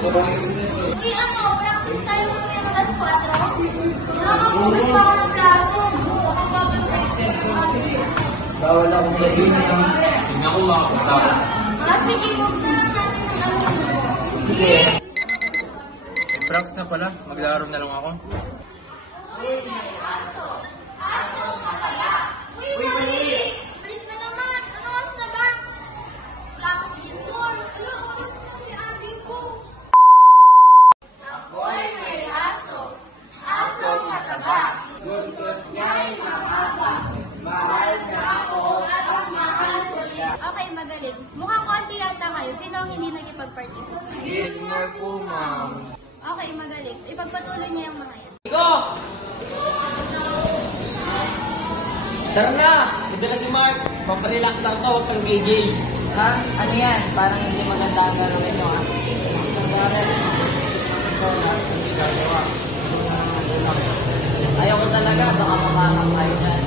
Uy, ano, practice tayo mamaya ng alas 4? Nakakapulis pa ako ng plato. Baka bagal tayo sa Bawal akong lagyan niya. Tingnan ko makapunta. sige, huwag na lang natin ng ano. Sige. Practice na pala. Maglaro na lang ako. Uy, may aso. Aso, mataya. Uy, mali. Balik na naman. Ano oras na ba? Wala pa si Gintor. Ano oras na si ating ko? Ako'y may aso. Aso mataba. Guntot niya'y mahaba. Mahal na ako at mahal ko siya. Okay, magaling. Mukhang konti yata kayo. Sino ang hindi nagipag-participate? Gilmore po, ma'am. Okay, magaling. Ipagpatuloy niya yung mga yan. Iko! Tara na! Nagdala si Mark. Pamparelax lang to, huwag kang gay-gay. Ha? Ano yan? Parang hindi maganda ang gagawin mo, ha? Mas nagdala, isang beses ito na hindi gagawa. Ayoko talaga, baka mamakang tayo dyan.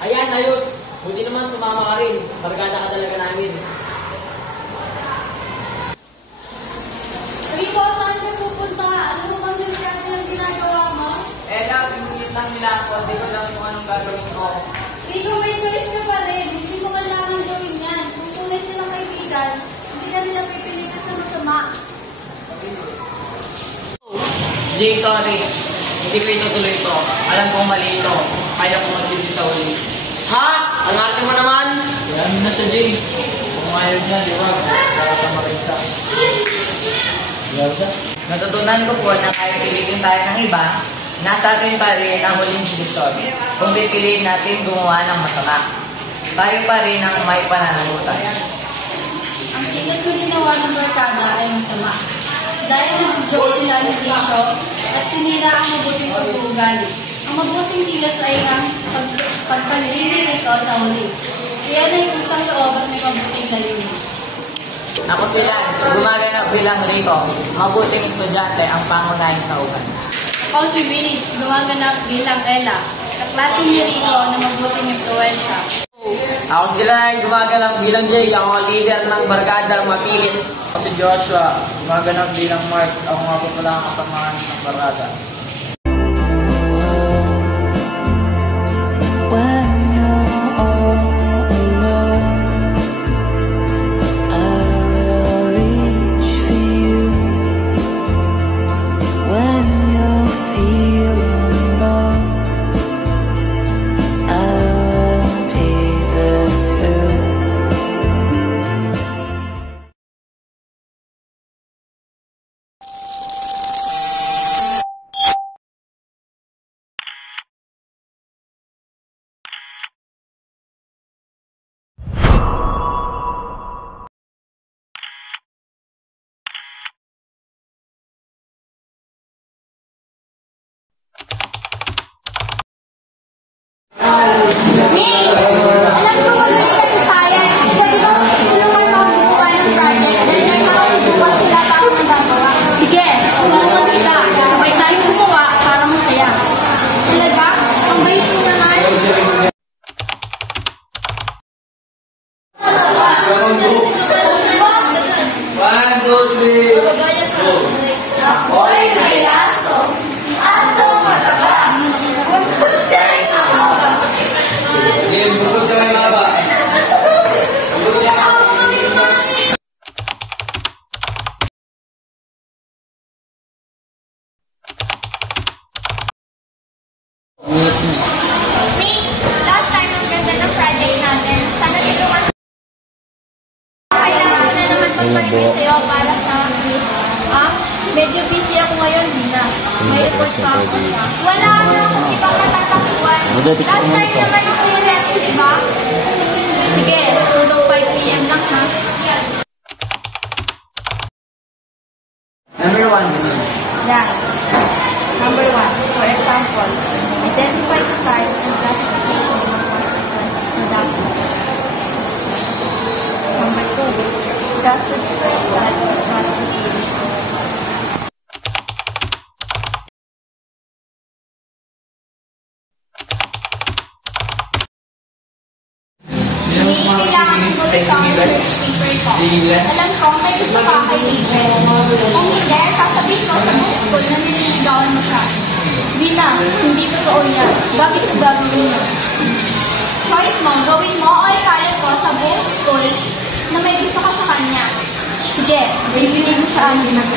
Ayan, ayos. Buti naman sumama ka rin. Barkada ka talaga namin. Rico, saan ka pupunta? Ano mo bang nangyari yung ginagawa mo? Love, inulit lang nila ako. Hindi ko lang kung anong gagawin ko. Rico, may choice ka pa rin. Hindi mo kailangan gawin yan. Kung tunay silang kaibigan, hindi na nila pipilitan sa masama. Jay, sorry. Hindi ko itutuloy ito. Alam kong mali ito. Kaya kong magbibig sa uli. Ha? Ang arte mo naman? Yan na siya, Jay. Kung ayaw niya, di ba? Para sa makita. Natutunan ko po na kahit pilitin tayo ng iba, nasa atin pa rin ang huling desisyon. Kung pipiliin natin gumawa ng masama, tayo pa rin ang may pananagutan. Ang tigas na ginawa ng barkada ay masama. Dahil nag-joke sila ni Rico at sinira ang mabuting pag-uugali. Ang mabuting tigas ay ang pagpalili nito sa huli. Kaya na yung isang loob at may mabuting layunin. Ako sila, gumaganap bilang Rico, mabuting estudyante ang pangunahing tauhan. Ako si Vince, gumaganap bilang Ella, kaklase ni Rico na mabuting influensya. Ako sila ay gumaganap bilang Jay. Ako ang leader ng barkadang mapilit. Ako si Joshua, gumaganap bilang Mark, ako nga po pala ang kasamahan ng barkada. May! Alam ko magaling ka sa science. Pwede ba tulungan mo ang gumawa ng project? Dahil may makasibukas sila para magagawa. Sige, tulungan kita. Sabay tayong gumawa para masaya. Talaga? Ang bait mo naman. One, two, three. Ako'y may aso. Aso mataba. Buntot niya'y mahaba. Game, bukod ka may maba. May, last time ang ganda ng project natin. Sana tulungan mo. Kailangan ko na naman magpalibay sa'yo para sa quiz. Medyo busy ako ngayon, Dina. May report pa ako siya. Wala na akong ibang matatakbuhan. Last time naman ang series, di ba? Sige, tulog 5 p.m. lang ha. Number 1, Yan. Number 1, for example, identify the types and classification of production. Number 2, discuss the different types of classification. Alam ko, may gusto ka kay David. Kung hindi, sasabihin ko sa buong school na nililigawan mo siya. Dina, hindi totoo yan. Bakit mo gagawin mo? Choice mo, gawin mo o ikalat ko sa buong school na may gusto ka sa kanya. Sige, bibigyan mo sa amin ng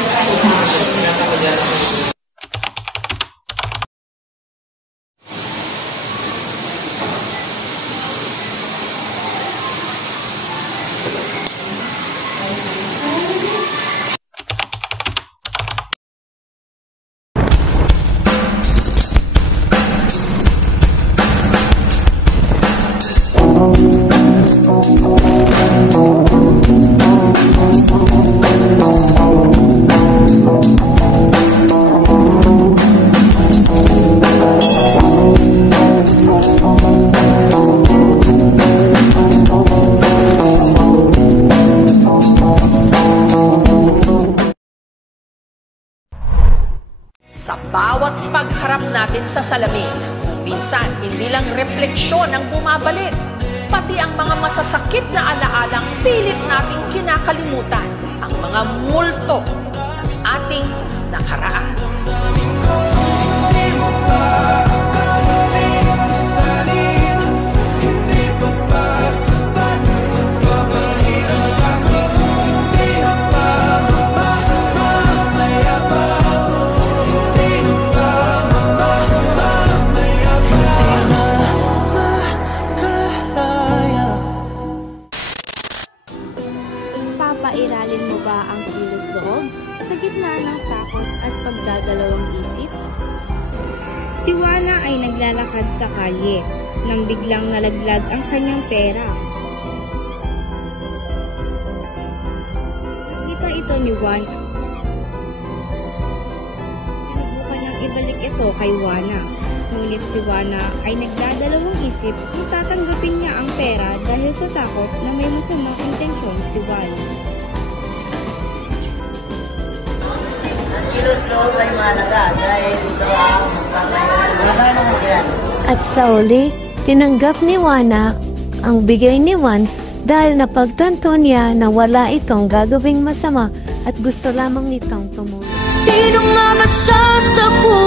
Sa bawat pagharap natin sa salamin, minsan hindi lang refleksyon ang bumabalik, pati ang mga masasakit na alaalang pilit nating kinakalimutan, ang mga multo ng ating nakaraan. Papairalin mo ba ang kilos loob sa gitna ng takot at pagdadalawang isip? Si Juana ay naglalakad sa kalye nang biglang nalaglag ang kanyang pera. Kita ito ni Juana. Sinubukan niyang ibalik ito kay Juana. Ngunit si Juana ay nagdadalawang isip kung tatanggapin niya ang pera dahil sa takot na may masamang intensyon si Juana. Ang kilos loob ay mahalaga dahil ito ang magpapahirap. At sa uli, tinanggap ni Juana ang bigay ni Juan dahil napagtanto niya na wala itong gagawing masama at gusto lamang nitong tumulong. Sino nga ba siya sa buhay?